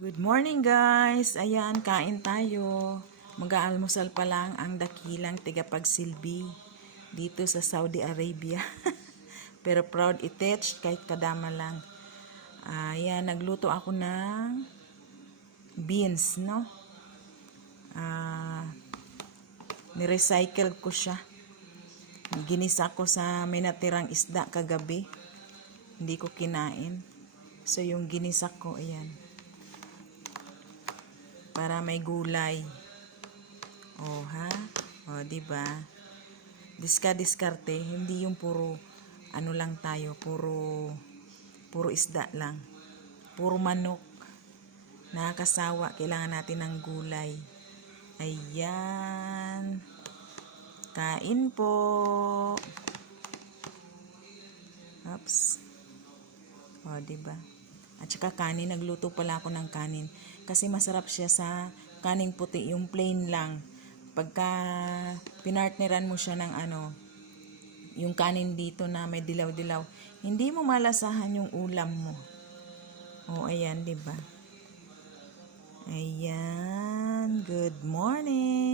Good morning guys! Ayan, kain tayo. Mag-aalmusal pa lang ang dakilang tigapagsilbi dito sa Saudi Arabia. Pero proud attached kahit kadama lang. Ayan, nagluto ako ng beans, no? Nirecycle ko siya. Ginisa ko sa may natirang isda kagabi. Hindi ko kinain. So yung ginisa ko, ayan. Para may gulay. Oh, ha? Oh, 'di ba? Diskarte, hindi yung puro ano lang tayo, puro isda lang. Puro manok. Nakakasawa, kailangan natin ng gulay. Ayan. Kain po. Oops. Oh, 'di ba? At saka kanin, nagluto pala ako ng kanin. Kasi masarap siya sa kaning puti, yung plain lang. Pagka pinartneran mo siya ng yung kanin dito na may dilaw-dilaw, hindi mo malasahan yung ulam mo. O, ayan, 'di ba? Ayan, good morning.